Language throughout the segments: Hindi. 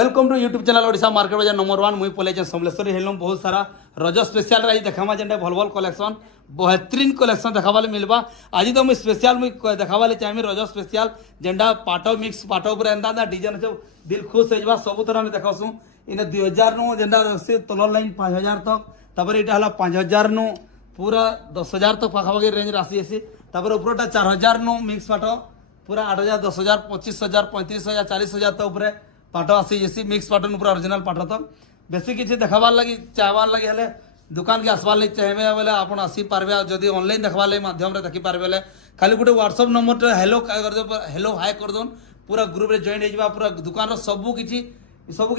Welcome to YouTube channel Odisha market बाजार नंबर 1 मुई पले समलेश्वरी हेलम बहुत सारा रज स्पेशल रही देखामा जेनटा भल भल कलेक्शन बेहतरीन कलेक्शन देखावाले मिलबा। आज तो मुई स्पेशल मुई देखावाले चाहिए रज स्पेशल जेनटा पाटो मिक्स पाटो पर एंता डिजाइन अच्छे दिल खुश हो सब तरह में देखासू इन 2000 नु जेनटा से तलर लाइन 5000 तक तापर एटा हला 5000 नु पूरा 10000 तक पाखापाखि रेंज राशि आसी तापर ऊपरटा 4000 नु मिक्स पाटो पूरा 8000 10000 25000 35000 40000 तक ऊपर पाट आसी जैसी मिक्स पाटन पूरा ओरिजिनल पाट तो बेसी किसी देखाबार लगी चाहबार लगी हेले दुकान के आसबार लगी चाहिए बोले आप आसी पार्बे जदि ऑनलाइन देखबार लगी माध्यम रे देखि पार्बे बोले खाली गोटे WhatsApp number hello hello hi कर दोन पूरा ग्रुप रे जॉइन हो पूरा दुकान सबू किछि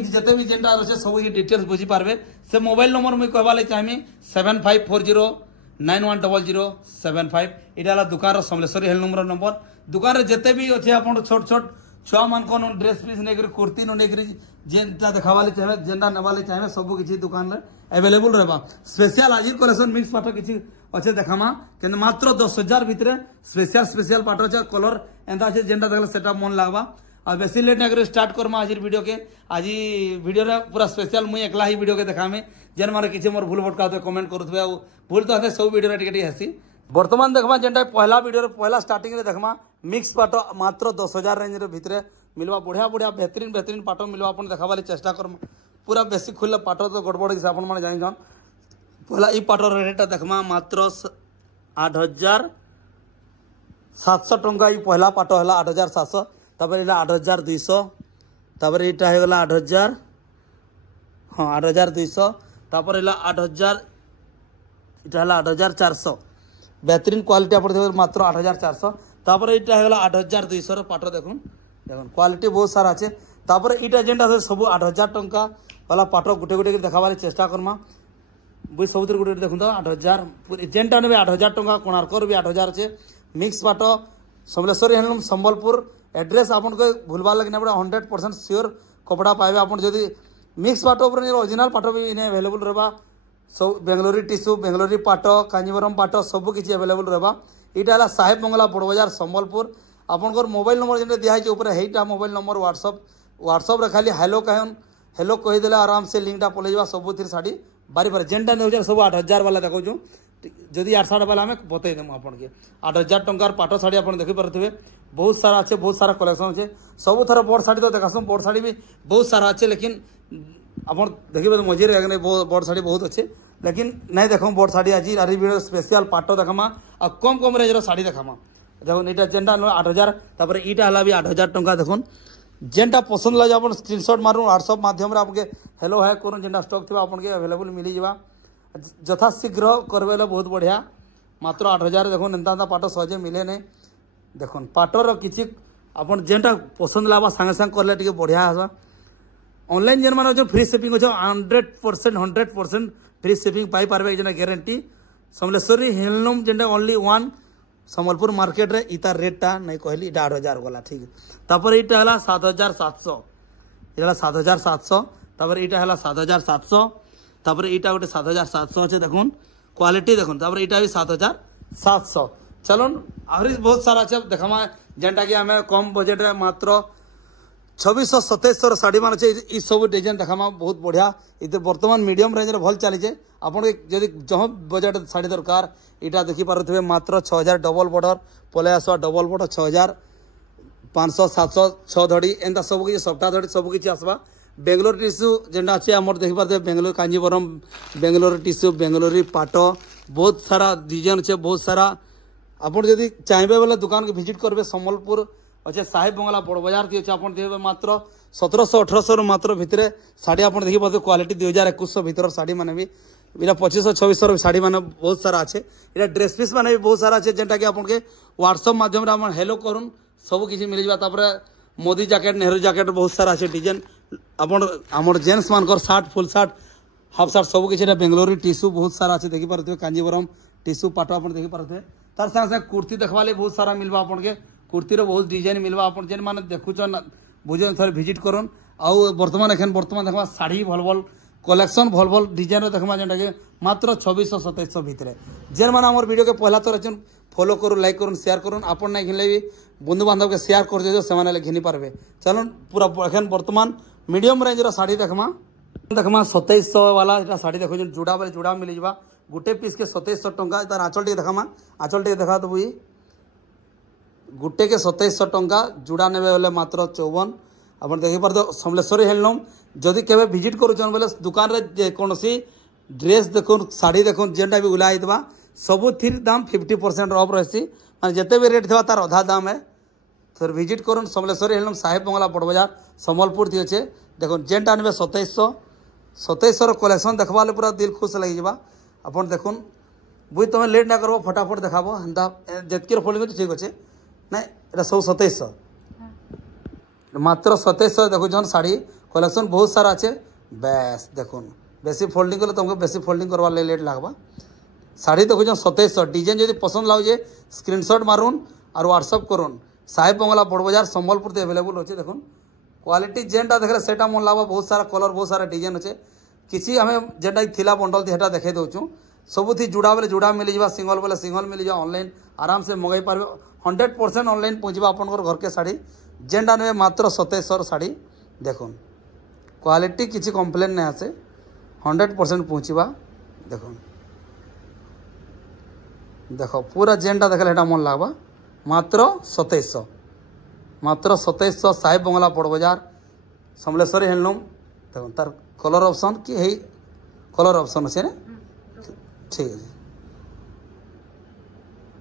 जिते भी जेनटा अच्छे सब डिटेल्स बुझी पार्बे से मोबाइल नंबर मुझे कहवा लगी चाहिए 7540910075 यहाँ दुकान समलेश्वरी हेलूम नंबर दुकान रे जिते भी अच्छे आप छोट छोट छुआ मान को ड्रेस पीस नहीं कुर्ती नहीं जेनटा देखावाले चाहिए जेनटा नेवाले चाहिए सब किसी दुकान रे अवेलेबल रहा स्पेशल आज कलेक्शन मिक्स पाट किसी अच्छे देखामा कि मात्र 10,000 भितर स्पेशल स्पेशल पाट अच्छे कलर एंता अच्छे जेनटा देखले सेटा मन लगवा और बेसी लेट नहीं स्टार्ट करमा आज वीडियो के आज वीडियो रे पूरा स्पेशल मुई एकला ही वीडियो के देखामे जेन मारे किसी मोर भूल भटका कमेंट करुवे भूल तो सब वीडियो टिके हेसी बर्तमान देखमा जेनटा पहला वीडियो पहला स्टार्टिंग रे देखमा मिक्स पाट मात्र 10,000 रेंज रे भितर मिलवा बढ़िया बढ़िया बेहतरीन बेहतरीन पाट मिलवा अपन देखावाली चेष्टा कर पूरा बेसी खुले पाट तो गड़बड़ कि आप जान पहला ई पाटर रेटा देखमा मात्र 8,700 टंका ई पहला पाट है 8,700 तापर 8,200 तापर यहाँ होगा 8,000 हाँ 8,200 तापर 8,000 इटा 8,400 बेहतरीन क्वालिटी आप मात्र 8,400 तापर यहाँ होगा 8,200 पाट देखुन देखुन क्वालिटी बहुत सारा अच्छे तापर यहाँ जेनटा सब 8,000 टंका वाला पाट गोटे गोटे देखाबार चेष्टा करमा बुझ सब गोटे देखुन तो 8,000 जेनटा ने 8,000 टंका कोणार्कर भी 8,000 अच्छे मिक्स पाट समलेश्वरी हैंडलूम संबलपुर एड्रेस आपन को भूलबार लगे 100% श्योर कपड़ा पाइबे आप मिक्स पाट ओरिजिनल पाट भी इन्हें अवेलेबल रहा सब बेंगलोरी टिश्यू बेंगलोरी पाट कांजीवरम पाट सब किसी अवेलेबल रहा यहाँ है साहेब मंगला बड़ बाजार संबलपुर आपंकर मोबाइल नंबर जो दिखाई है मोबाइल नंबर व्हाट्सअप खाली हेलो कहन हेलो कहीदे आराम से लिंकटा पलि जा सब शाढ़ी बारी बारी जेनटा नहीं सब 8,000 वाला देखो जदि 8,000 वाला आम बतईदेमु आपके 8,000 टंकार पाट शाढ़ी आप देखिपे बहुत सारा अच्छे बहुत सारा कलेक्शन अच्छे सब थर बड़ शाढ़ी तो देखासूँ बड़ शाढ़ी भी बहुत सारा अच्छे लेकिन आप देखिए मझे बड़ शाढ़ी बहुत अच्छे लेकिन नहीं देख बड़ शाढ़ी आज वीडियो स्पेशल पाट देखामा और कम कम रेंजर शाढ़ी देखामा देखो यहाँ जेनटा 8,000 तापर यहाँ है भी 8,000 टंका देखुन जेनटा पसंद लगे आप स्क्रीनशॉट मारूँ व्हाट्सअप माध्यम आपके हेलो हाय करूँ जेनटा स्टॉक थी आपके अवेलेबल मिली जावा यथाशीघ्र करवे बहुत बढ़िया मात्र 8,000 देखो एंता पाट सहजे मिले नहीं देखो पाटर किसी आप जेनटा पसंद लगा सागे सागे कले टे बढ़िया आसा ऑनलाइन जेन मान फ्री शिपिंग अच्छे 100% फ्री शिपिंग पाई पार्बे जेना गारंटी समलेश्वरी हेलूम जेनटा ओनली वन संबलपुर मार्केट रे इतार रेटा नहीं कहली इटा 8,000 गला ठीक तापर इटा हला 7,700 इटा 7,700 तापर इटा हला 7,700 तापर इटा गोटे 7,700 अच्छे देखुन क्वालिटी देखुन तापर इटा भी 7,700 चलन आहरी बहुत सारा अच्छे देखमा जेनटा कि आम कम बजेट रे मात्र 2600-2700 शाढ़ी मान अच्छे सब डिजाइन देखामा बहुत बढ़िया ये बर्तमान मीडियम रेंज भल चलीजे आपन जब जहाँ बजेट शाढ़ी दरकार यहाँ देखिपे मात्र 6,000 डबल बॉर्डर पलै आस डबल बॉर्डर 6,000 500 700 6 धड़ी एंता सब किसी सप्ताह धड़ी सब किसी आसवा बेंगलोर टिश्यू जेनटा अच्छे आम देखिपे बेंगलोर कांजीवरम बेंगलोर टिश्यू बेंगलोरी पाट बहुत सारा डिजाइन अच्छे बहुत सारा आपड़ जब चाहिए बोले दुकान को विजिट करेंगे संबलपुर अच्छे साहेब बंगला बड़ बाजार थी अच्छे आप देखिए मात्र 1700-1800 मात्र भितर शाढ़ी आप देखिए क्वालिटी 2,000-2,100 भितर शाढ़ी मैंने भी इला 2500-2600 शाढ़ी मैंने बहुत सारा अच्छे इला ड्रेस पीस मैंने भी बहुत सारा अच्छे जेनटा कि आपके व्हाट्सअप माध्यम आप हेलो करूँ सब किसी मिल जाता मोदी जैकेट नेहरू जैकेट बहुत सारा अच्छे डिजाइन आप जेन्स मानकर shirt full shirt half shirt सब किसी बेंगलोरी टिश्यू बहुत सारा अच्छे देखिपे कांजीवरम टिश्यू पाट आप देखिपे तार सागे कुर्ती देखवा बहुत सारा मिलवा आपके कुर्तीर बहुत डिजाइन मिलवा आप जेन मैंने देखुन बुझे थोड़े भिजिट करन आउ बर्तमान देखा शाढ़ी भल भल कलेक्शन भल भल डिजाइन देखा जेनटा कि मात्र 2600-2700 भितर जेन मैंने आम वीडियो के पहला थर फॉलो करूँ लाइक करूँ शेयर करूँ आप नहीं घिनले भी बंधु बांधव के शेयर कर दे से घिनी पार्बे चलो पूरा एखन बर्तमान मीडियम रेंज रो साड़ी देखमा 2700 वाला एटा साड़ी देखो जुड़ा बोले जुड़ा मिल जावा गुटे पीस के 2700 टंका तार आंचल टे देखामा आंचल टे देखा दबु गुटे के 2700 टंका जुड़ा नेबे बोले मात्र 54 अपन देखि पर तो समलेश्वरी हैंडलूम जदि केबे विजिट करूछन बोले दुकान रे जे कोनसी ड्रेस देखुन साड़ी देखुन जेनटा भी उला आइतबा सबु थिर दाम 50% ऑफ रहसी माने जते भी रेट थवा तार आधा दाम है फिर विजिट करूँ समलेश्वरी हैंडलूम साहेब बंगला बड़ बाजार संबलपुर थी अच्छे देखो जेनटा ने 2700 कलेक्शन देखवा पूरा दिल खुश लगी जावा अपन देखुन बुझ तुम लेट ना करबो फटाफट देखाबो हेन्ता जेतकी फोल्डिंग ठीक अच्छे ना এটা सब 2700 मात्र 2700 देखो साड़ी कलेक्शन बहुत सारा अच्छे बेस देखुन बेसी फोल्डिंग कले तुमको बेसी फोल्डिंग करवा लेट लगवा साड़ी देखो 2700 डिजाइन जब पसंद लागे स्क्रीनशॉट मारुन और व्हाट्सअप करुन साहेब बंगला बड़ बाजार संबलपुर अवेलेबल अच्छे देखुन क्वालिटी जेनटा देखले सेटा मन लागबा बहुत सारा कलर बहुत सारा डिजाइन अच्छे किसी आम जेनटा थिला बंडल थी देखे दौचु सबुथी जुड़ा बोले जुड़ा मिल जावा सिंगल बोले सिंगल मिल जावा ऑनलाइन आराम से मंगाई पारे 100% ऑनलाइन पहुँचवा आपनकर घर के साड़ी जेनटा ने मात्र 2700 साड़ी देखुन क्वालिटी किसी कम्प्लेन नहीं आसे 100% पहुँचवा देखुन देख पूरा जेनटा देखले मन लागबा मात्र 2700 साहेब बंगला बड़ बाजार समलेश्वरी हैंडलूम देखो तार कलर ऑप्शन कि है कलर ऑप्शन अच्छे ना ठीक है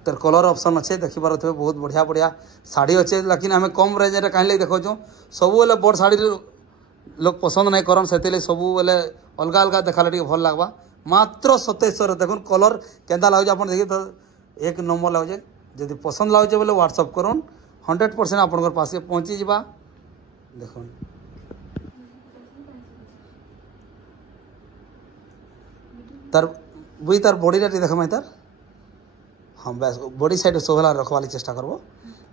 तार कलर ऑप्शन अच्छे देखिपार थे बहुत बढ़िया बढ़िया साड़ी अच्छे लेकिन आम कम रेंज में कहीं देखो सब बेले बड़ साड़ी लोग पसंद नहीं करन से सब बेले अलग अलग देखा भल लगवा मात्र 2700 देखो कलर केंदा लगे आप देखिए तो एक नंबर लगे जदि पसंद लगे बोले व्हाट्सअप करुन 100% आपन पास पहुँची जा देख तार बुई तार बॉडी रेट देखा तार हाँ बस बॉडी साइड सोहला रखवाली चेष्टा करब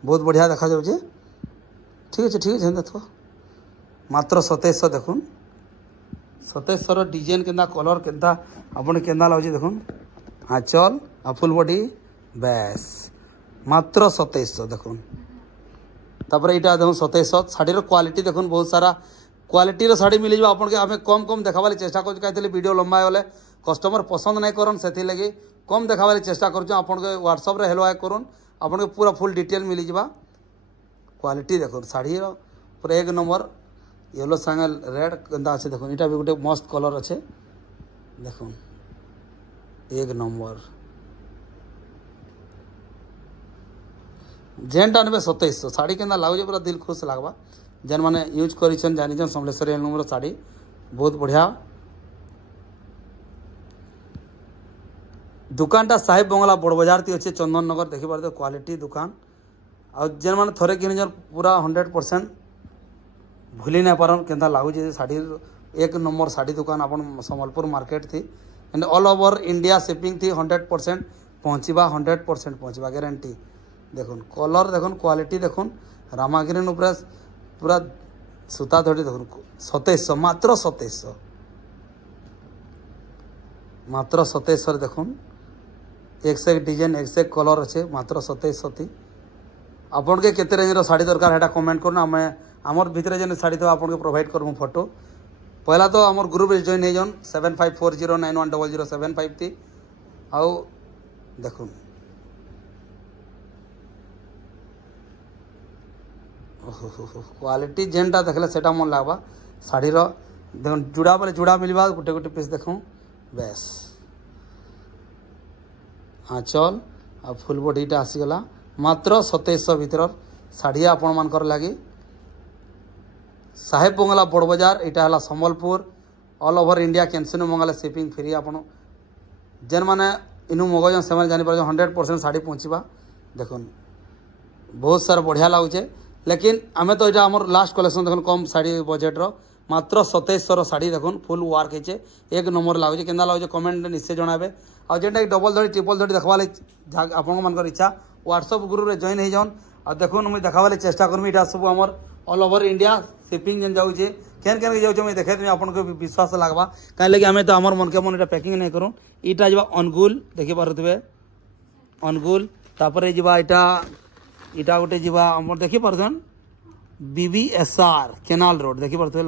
बहुत बढ़िया देखा जाऊे ठीक है देखो मात्र 2700 देखुन 2700 डिजाइन केंदा कलर केंदा आपन केंदा लगे देखुन आँचल आ फुल बॉडी बेस मात्र 2700 देखुन तापर यहाँ देखो 2700 शाढ़ीर क्वालिटी देखुन बहुत सारा क्वालिटीर शाढ़ी मिल जाए आपन के आम कम कम देखावाली चेष्टा कर वीडियो लंबा गले कस्टमर पसंद नहीं करन से लगी कम देखावाली चेष्टा कर व्हाट्सअप हेलो हाय करुन आपन के पूरा फुल डिटेल मिल जा क्वालिटी देखो शाढ़ीर पूरा एक नंबर येलो संगे रेड केंदा अच्छे देखो यहाँ भी गोटे मस्त कलर अच्छे देखो एक नंबर जेनटा ने 2700 साड़ी केंदा लागे पूरा दिल खुश लगवा जेन मैंने यूज करिछन जानिछन समलेश्वरी हैंडलूम साड़ी बहुत बढ़िया दुकानटा साहेब बंगला बड़ बाजार थी अच्छे चंदन नगर देखी पारे क्वालिटी दुकान और जेन मैंने थोड़े कि पूरा 100% भूली नहीं पारन केंदा लगुचे साड़ी एक नंबर साड़ी दुकान अपन संबलपुर मार्केट थी and all over India shipping थी 100% पहुँचवा 100% पहुँचवा गारंटी देखुन कलर देखुन क्वालिटी देखुन रामाग्रीन उपरे पूरा सूता धड़ी देखुन 2700 मात्र 2700 देखुन एक से एक डिजाइन एक से एक कलर अच्छे मात्र 2700 थी आपन के केते रेंज रो साड़ी दरकार हेटा कमेंट करना आम आमर भितर जेन साड़ी तो आपन के प्रोवाइड करमु फोटो पहला तो आमर ग्रुप रे जॉइन हे जन 7540910075 थी आउ देखुन क्वालिटी जेनटा देखले सेटा मन लागबा साड़ी रो देखो जुड़ा बोले जुड़ा मिलवा गोटे गोटे पीस देखूँ बेस आँचल आ फुल बॉडीटा आसीगला मात्र 2700 भीतर शाढ़ी आपण मानकर लगी साहेब बंगला बड़ बाजार यहाँ है संबलपुर ऑल ओवर इंडिया कैंसिनो मंगला शिपिंग फ्री आपण जेन मैंने इनू मगजन से जापर 100% शाढ़ी पहुँचवा देखुन बहुत सारा बढ़िया लगुचे लेकिन आम तो यहाँ आम लास्ट कलेक्शन देखो कम शाढ़ी बजेट्र मात्र 2700 शाढ़ी देखुन फुल वार्क है एक नंबर लगुचे केंदा लगुचे कमेंट निश्चय जनाबे और जेनटा डबल धड़ी ट्रिपल धड़ी देखवा आपण इच्छा व्हाट्सअप ग्रुप रे जॉइन हो जाऊन और देखुन मुझे देखा चेष्टा करमी यहाँ सब आम ऑल ओवर इंडिया शिपिंग जेन जाऊे केन केन जाऊे मुझे देखे देमी आपको विश्वास लगवा कहीं लगे आम तो आम मन के मन यहाँ पैकिंग नहीं करूँ यहाँ जा अनुगुल देखी पारे अनुगुल तापर जा यहाँ गोटे जा देखी पार्न BBSR केनाल रोड देखी पारे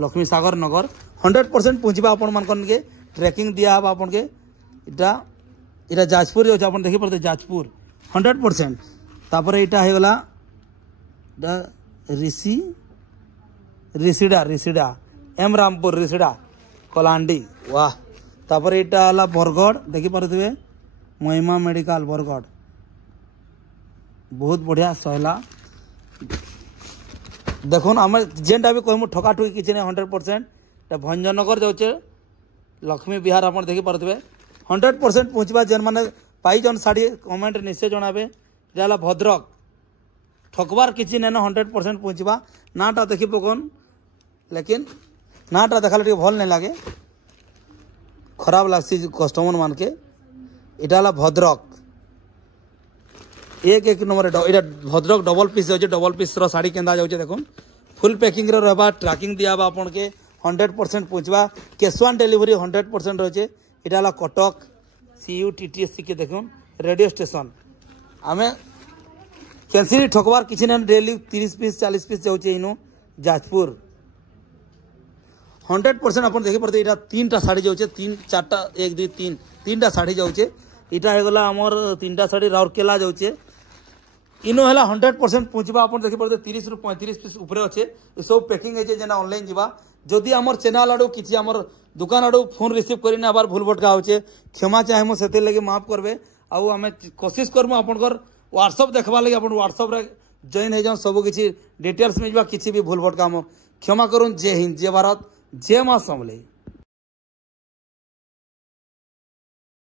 लक्ष्मी सागर नगर 100% पहुँचवा आपण मान के ट्रैकिंग दिया हम आपन के इटा इटा जाजपुर जो आप देखी पारे जाजपुर 100%। तापर इटा हो गला रिसीडा एम रामपुर रिसीडा कलांडी वाह। तापर इटा हला बरगढ़ देखी पारे महिमा मेडिकल बरगढ़ बहुत बढ़िया सहला। देखुन आम जेनटा भी कहूँ ठकाठुकी किसी नहीं 100% भंजनगर जाऊे लक्ष्मी विहार आप देखी पारे 100% पहुँचवा जेन मैंने पाईन शाढ़ी कमेंट निश्चय जनाबे इटा भद्रक ठकबार किसी नहीं 100% पहुँचवा नाटा देखी पकन लेकिन नाटा देखा भल नहीं लगे खराब लगसी कस्टमर मान के इटा भद्रक 1 नंबर इटा भद्रक डबल पीस जाऊे डबल पीस शाढ़ी केंदा जाऊे देखुन फुल पैकिंग रहा ट्रैकिंग दिया आपन के 100% पहुँचवा कैश ऑन डिलीवरी 100% रही इटा कटक CUTTSC के देखुन रेडियो स्टेशन आम कैंसिल ठकबार किसी ना डेली 30 पीस 40 पीस जाऊे इनू जाजपुर 100% आप देखी पारे इटा 3टा शाढ़ी जाऊे 3 4टा 1 2 3 3टा शाढ़ी जाऊे इटा होगला आमर 3टा शाढ़ी राउरकेला जाऊे इनो है 100% पहुँचवा आप देखी पारे 30 ରୁ 35 पीस उपरे अच्छे सब पैकिंग है जेना ऑनलाइन जीवा जदि आमर चैनल आड़ू किसी आमर दुकान आड़ू फोन रिसीव करना आबार भूल भटका होचे क्षमा चाहे मुझे लगे माफ करबे आउ आम कोशिश करमु आपनकर व्हाट्सएप देखवा लगे आप व्हाट्सएप रे जॉइन हो जाओ सब किसी डिटेल्स मिलवा किसी भी भूल भटका क्षमा करूँ। जय हिंद जय भारत जय मां समलेई।